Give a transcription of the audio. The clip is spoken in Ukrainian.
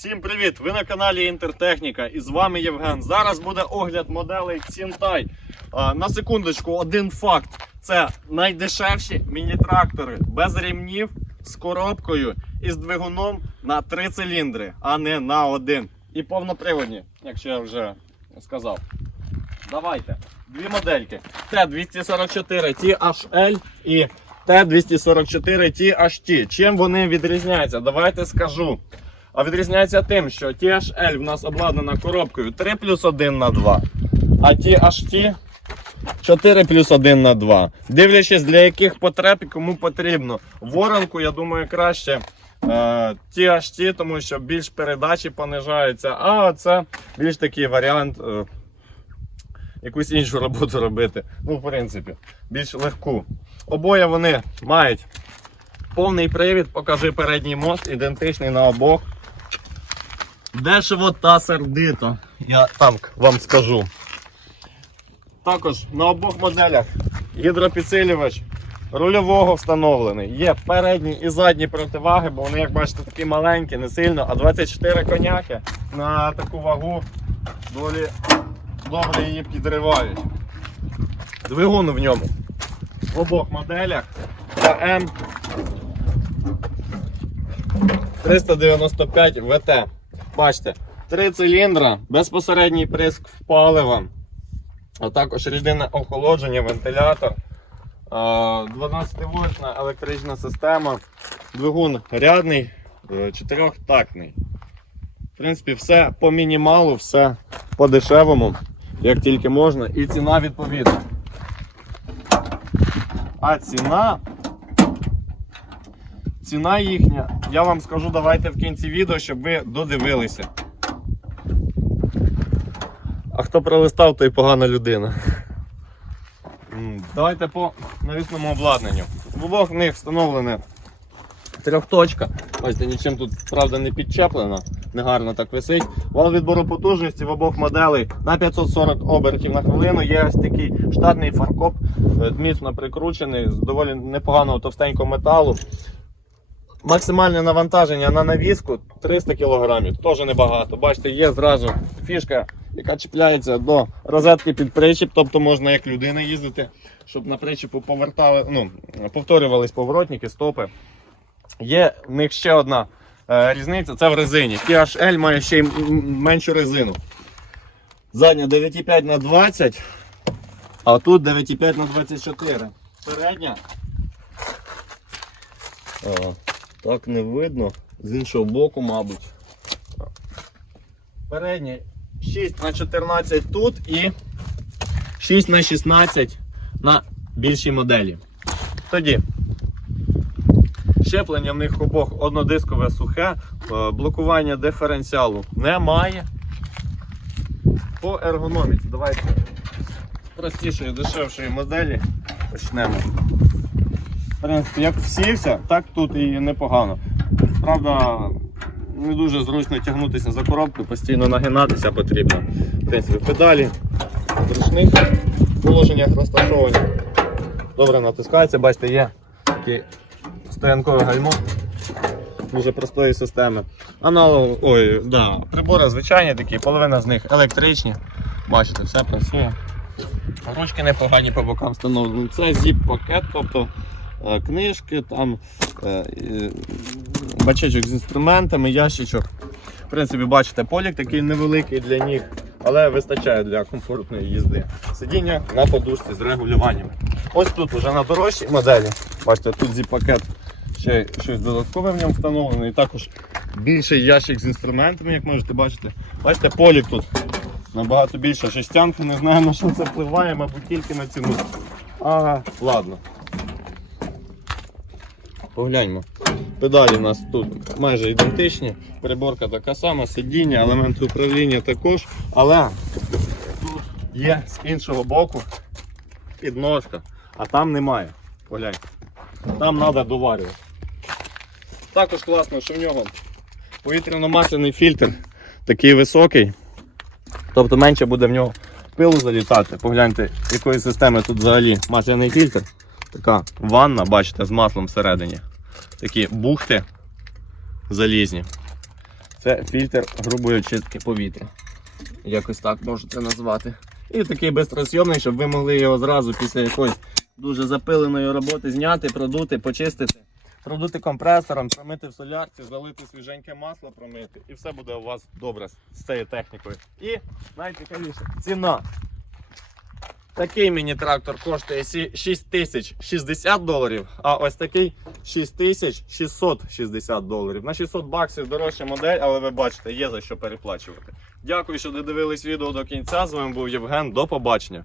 Всім привіт! Ви на каналі Інтертехніка і з вами Євген. Зараз буде огляд моделей Цінтай. На секундочку, один факт: це найдешевші міні-трактори без ремнів з коробкою і з двигуном на три циліндри, а не на один. І повноприводні, якщо я вже сказав. Давайте. Дві модельки. Т-244 THL і Т-244 THT. Чим вони відрізняються? Давайте скажу. А відрізняється тим, що THL в нас обладнана коробкою 3 плюс 1 на 2, а THT 4 плюс 1 на 2. Дивлячись, для яких потреб і кому потрібно. Воронку, я думаю, краще е, THT, тому що більш передачі понижаються, а це більш такий варіант. е, Якусь іншу роботу робити. Ну, в принципі, більш легку. Обоє вони мають повний привід, покажи передній мост, ідентичний на обох. Дешево та сердито, я так вам скажу. Також на обох моделях гідропідсилювач рульового встановлений. Є передні і задні противаги, бо вони, як бачите, такі маленькі, не сильно, а 24 коняки на таку вагу доволі добре її підривають. Двигун в ньому в обох моделях КМ 395 ВТ. Бачите, три циліндра, безпосередній приск в палива, а також рідинне охолодження, вентилятор, 12 вольтна електрична система, двигун рядний, е, чотирьохтактний. В принципі, все по мінімалу, все по дешевому, як тільки можна, і ціна відповідна. А ціна. Ціна їхня, я вам скажу, давайте в кінці відео, щоб ви додивилися. А хто пролистав, той погана людина. Давайте по навісному обладнанню. В обох них встановлена трьохточка. Бачите, нічим тут, правда, не підчеплено, негарно так висить. Вал відбору потужності в обох моделей на 540 обертів на хвилину. Є ось такий штатний фаркоп, е, міцно прикручений з доволі непоганого товстенького металу. Максимальне навантаження на навіску 300 кг, теж небагато. Бачите, є зразу фішка, яка чіпляється до розетки під причіп, тобто можна як людина їздити, щоб на причіпу повертали, ну, повторювались поворотники, стопи. Є в них ще одна е, різниця, це в резині. THL має ще й меншу резину. Задня 9,5 на 20, а тут 9,5 на 24. Передня. Так не видно. З іншого боку, мабуть. Передня 6 на 14 тут і 6 на 16 на більшій моделі. Тоді. Щеплення в них обох однодискове сухе, е, блокування диференціалу немає. По ергономіці. Давайте з простішої, дешевшої моделі почнемо. Принципі, як всівся, так тут і непогано. Правда, не дуже зручно тягнутися за коробку, постійно нагинатися потрібно. В принципі, педалі в зручних положеннях розташовані. Добре натискається, бачите, є такий стоянкове гальмо дуже простої системи. Аналог, ой, да, прибори звичайні такі, половина з них електричні. Бачите, все працює. Ручки непогані по бокам встановлені. Це zip-пакет, тобто книжки, там е, е, бачечок з інструментами, ящичок. В принципі, бачите, полік такий невеликий для ніг, але вистачає для комфортної їзди. Сидіння на подушці з регулюванням. Ось тут вже на дорожчій моделі. Бачите, тут зіп-пакет ще щось додаткове в ньому встановлено. І також більший ящик з інструментами, як можете бачити. Бачите, полік тут набагато більше шестянка, не знаю на що це впливає, мабуть, тільки на ціну. Ага, ладно. Погляньмо. Педалі у нас тут майже ідентичні. Приборка така сама, сидіння, елементи управління також. Але тут є з іншого боку підножка, а там немає. Погляньте. Там треба доварювати. Також класно, що в нього повітряно-масляний фільтр такий високий. Тобто менше буде в нього пилу залітати. Погляньте, якої системи тут взагалі масляний фільтр. Така ванна, бачите, з маслом всередині. Такі бухти залізні. Це фільтр грубої очистки повітря. Якось так можу це назвати. І такий безтросйомний, щоб ви могли його зразу після якоїсь дуже запиленої роботи зняти, продути, почистити, продути компресором, промити в солярці, залити свіженьке масло, промити. І все буде у вас добре з цією технікою. І найцікавіше ціна. Такий міні-трактор коштує 6060 доларів, а ось такий 6660 доларів. На 600 баксів дорожча модель, але ви бачите, є за що переплачувати. Дякую, що додивились відео до кінця. З вами був Євген. До побачення.